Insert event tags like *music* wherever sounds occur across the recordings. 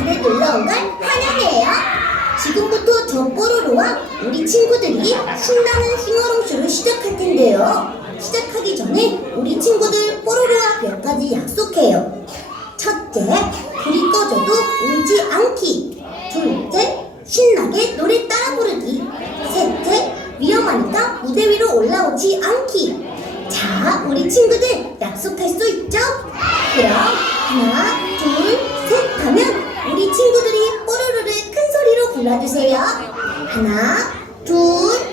집에 놀러온 걸 환영해요. 지금부터 저 뽀로로와 우리 친구들이 신나는 싱어롱쇼를 시작할 텐데요. 시작하기 전에 우리 친구들 뽀로로와 몇 가지 약속해요. 첫째, 불이 꺼져도 울지 않기. 둘째, 신나게 노래 따라 부르기. 셋째, 위험하니까 무대 위로 올라오지 않기. 자, 우리 친구들 약속할 수 있죠? 그럼 하나, 둘, 셋 하면 친구들이 뽀로로를 큰 소리로 불러주세요. 하나, 둘,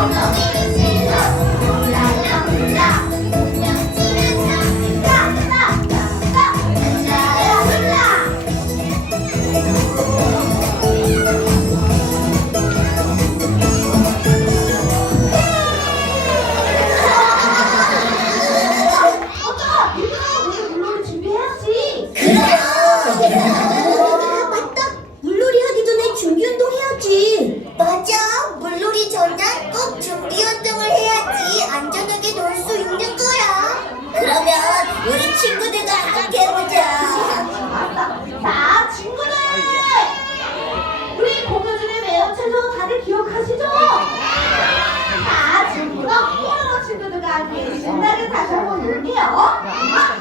Oh, no. 옛날에 다시 한번 볼게요. 네,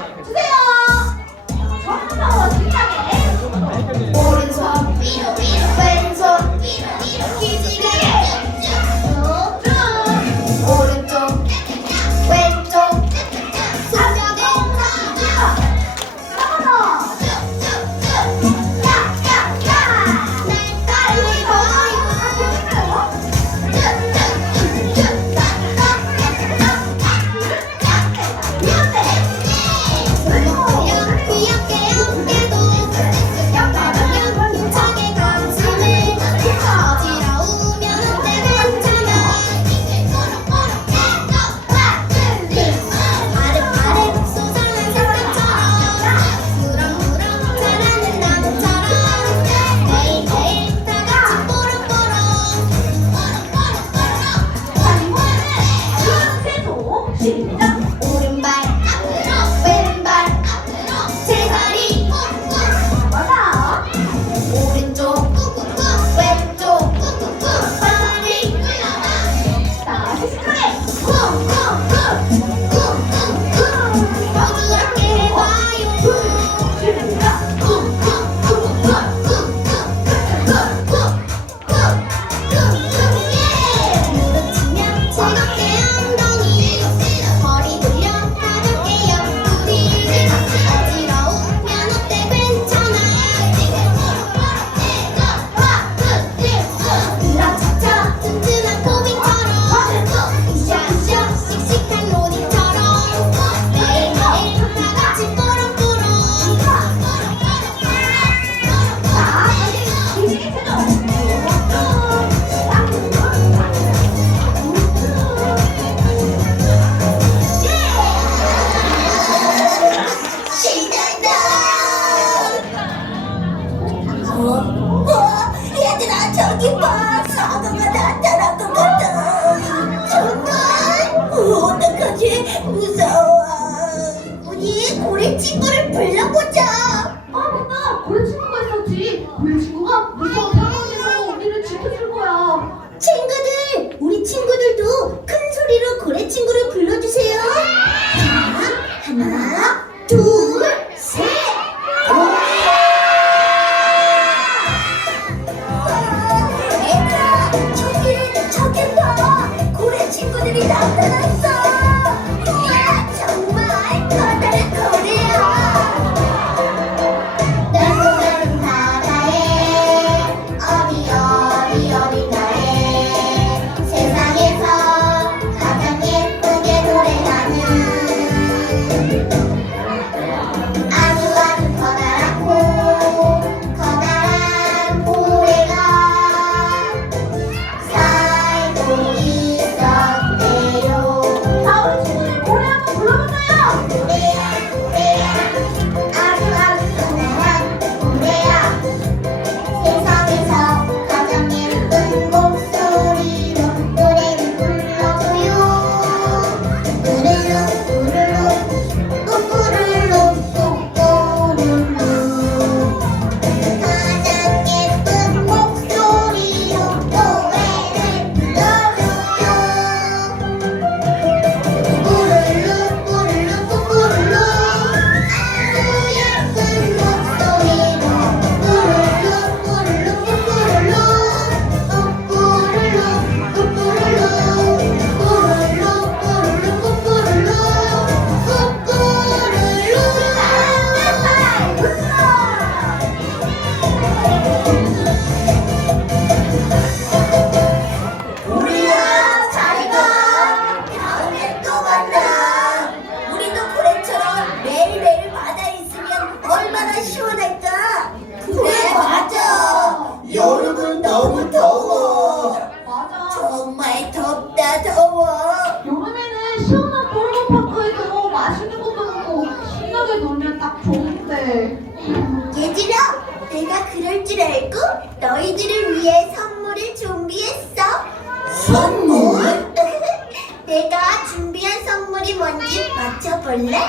내가 준비한 선물이 뭔지 맞춰볼래?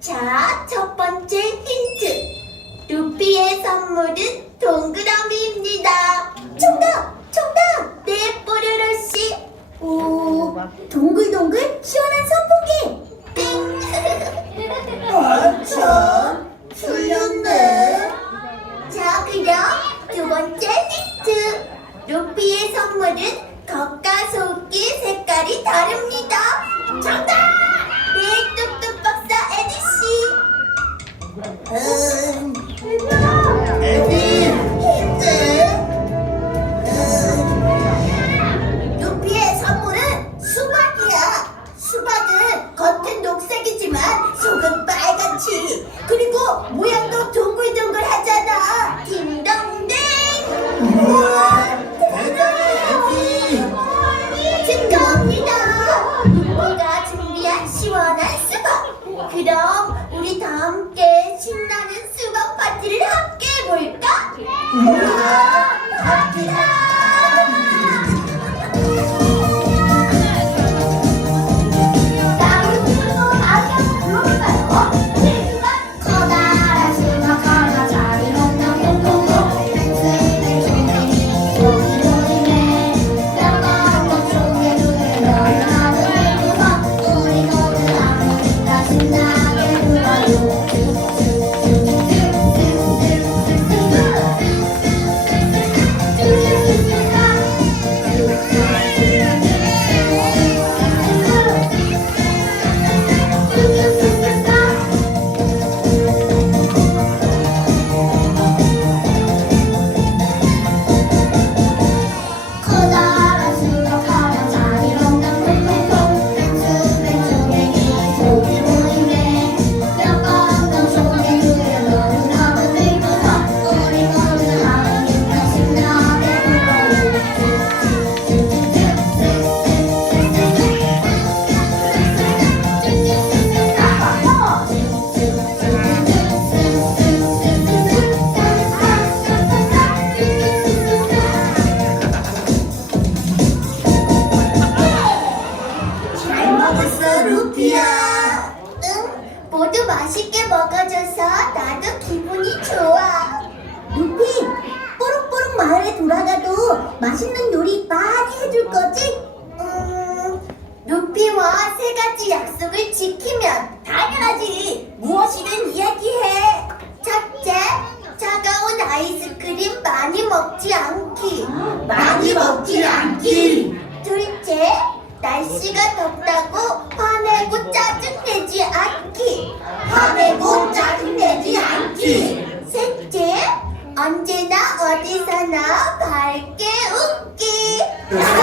자, 첫 번째 힌트. 루피의 선물은 동그라미입니다. 정답! 정답! 네, 뽀로로씨. 오, 동글동글 시원한 선풍기. 땡! *laughs* 아, 참, 틀렸네. 자, 그럼 두 번째 힌트. 루피의 선물은 겉과 속이 색깔이 다릅니다. 정답! 네, 뚝뚝 박사 에디씨. 음. 에디, 힘내. 음. 루피의 선물은 수박이야. 수박은 겉은 녹색이지만 속은 빨갛지. 그리고 모양 마을에 돌아가도 맛있는 요리 많이 해줄 거지? 음, 루피와 세 가지 약속을 지키면 당연하지. 무엇이든 이야기해. 첫째, 차가운 아이스크림 많이 먹지 않기. 많이 먹지 않기. 둘째, 날씨가 덥다고 화내고 짜증내지 않기. 화내고 짜증내지 않기. 셋째, 언제나 어디서나 밝게 웃기. *laughs*